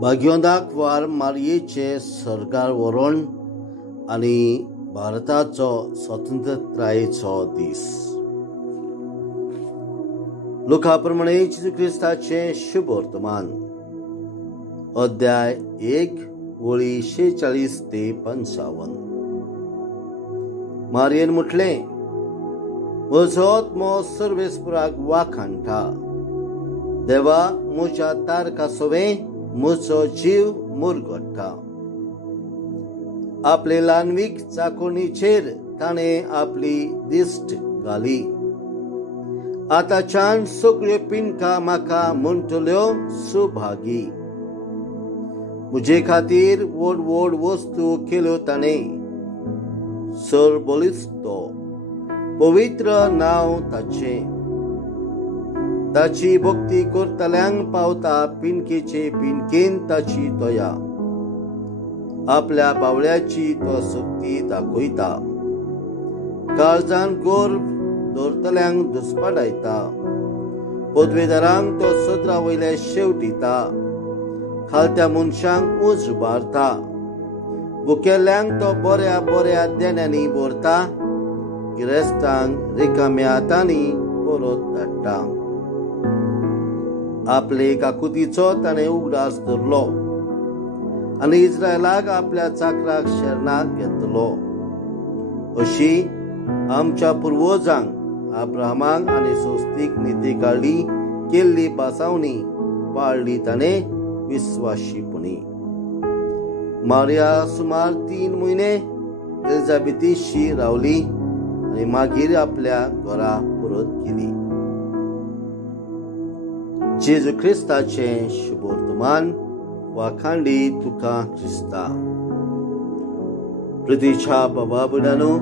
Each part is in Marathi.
भाग्योंदाक वार मारयेचे सरकार वरोण आनी भारताचो स्वतंत्रतायेचो दीस. लुका प्रमाणे जेजू क्रिस्ताचे शुभ वर्तमान अध्याय 1 वळी 46 ते 55. मारयेन म्हटले, म्हजो आत्मो सर्वेस्पराक वाखाणटा. देवा, म्हज्या तारकासोवे म्हजो जीव मुरगडटा. आपले ल्हानवीक चाकोणीचेर ताणें आपली दिश्ट घाली. आतांच्यान सगळ्यो पिणकां म्हाका म्हणटल्यो सुभागी. म्हजे खातीर व्हड व्हड वस्तू केल्यो ताणें. सर बलिस्तो पवित्र नांव ताचें. ताची भक्ती करतल्यांक पावता पिणकेचे पिणकेन ताची दया. आपल्या बावळ्याची तो सक्ती दाखयता. काळजान गोर दवरतल्यांक दुस्पाडायता. पदवेदारांक तो सदरा वयले शेवटिता. खालत्या मनशांक उज उबारता. भुकेल्ल्यांक तो बऱ्या बऱ्या देण्यांनी भरता. गिरेस्तांक रिकाम्या हातांनी परत धाडटा. आपले काकुतीचो ताणें उगडास धरलो आनी इस्रायलाक आपल्या चाकराक शरणाक घेतलो. अशी आमच्या पुर्वजांक अब्राहमाक आनी सोस्तीक निती काढली केल्ली पासावणी पाळली ताणें विस्वाशीपणी. मारिया सुमार 3 म्हयने एलिझाबेथीशी रावली आनी मागीर आपल्या घरा परत गेली. जेजू क्रिस्ताचे शुभ वर्तमान. वाखांडी तुका क्रिस्ता. प्रितीच्या बाबा भयणांनो,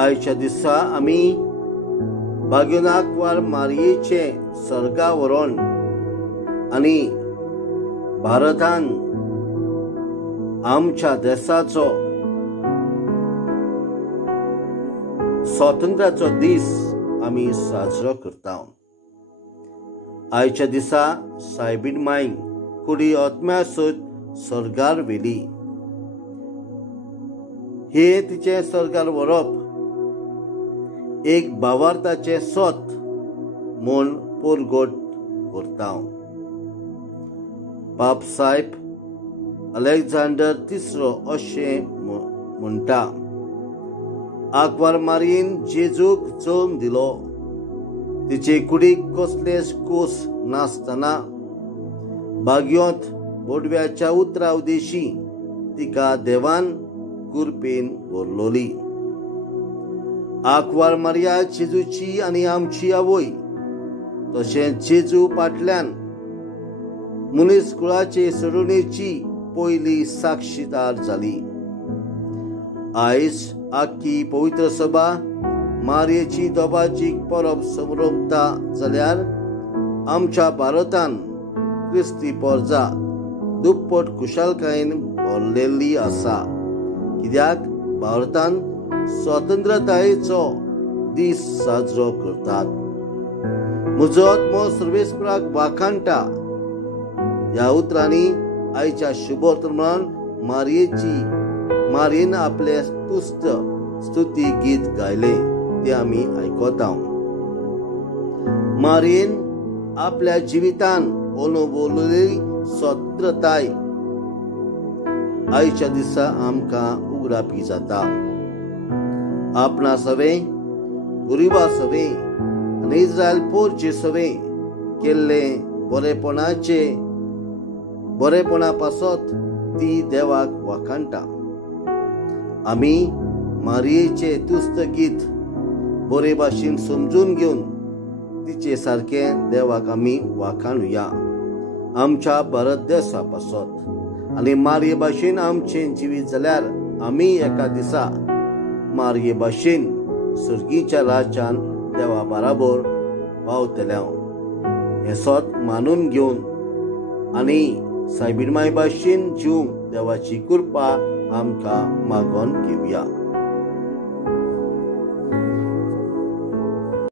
आयच्या दिसा आमी भाग्योंदाक वार मारयेचे सर्गा वरोण आनी भारतान आमच्या देशाचो स्वातंत्र्याचो दीस आमी साजरो करता. आयच्या दिसा सायबीण मांयक कुडी आत्म्यासोत सर्गार व्हेली. हे तिचे सर्गार व्हरप एक भावार्थाचे सोत म्हूण परगट करता. पाप साहेब अलेक्झांडर तिसरो अशें म्हणटा, आकवार मारयेन जेजूक जल्म दिलो. तिचे कुडीक कसलेच कोस नासतना भाग्योंत बोडव्याच्या उतरा उदेशी तिका देवान कुरपेन व्हरलोली. आकवार मारया जेजूची आनी आमची आवय. तशेंच जेजू फाटल्यान मनीसकुळाचे सडणेची पयली साक्षीदार जाली. आयज आख्खी पवित्र सभा मारयेची दोबाचीक परब समरभता जाल्यार आमच्या भारतान क्रिस्ती पोरजा दुप्पट खुशालकायेन भरलेली आसा. कित्याक भारतान स्वतंत्रतायेचो दीस साजरो करतात. म्हजो आत्मो सर्वेस्पराक वाखाणटा. ह्या उतरांनी आयच्या शुभ वर्तमान मारयेन आपले तुस्त स्तुती गीत गायले ते आमी आयकता. मारयेन आपल्या जिवितान अनुभवलेली स्वतंत्रताय आयच्या दिसा आमकां उगडापी जाता. आपणा सवे गरिबा सवे आनी इस्रायल पोरचे सवे केल्ले बरेपणा पासत ती देवाक वाखाणटा. आमी मारयेचे तुस्त गीत बरे भाशेन समजून घेवन तिचे सारकें देवाक आमी वाखाणुया. आमच्या भारत देशा पासत आनी मारये भाशेन आमचें जिवीत जाल्यार आमी एका दिसा मारये भाशेन सर्गीच्या राज्यान देवा बराबर पावतल्या. हें सोत मानून घेवन आनी सायबीण मांय भाशेन जिवंक देवाची कृपा आमकां मागोन घेवया.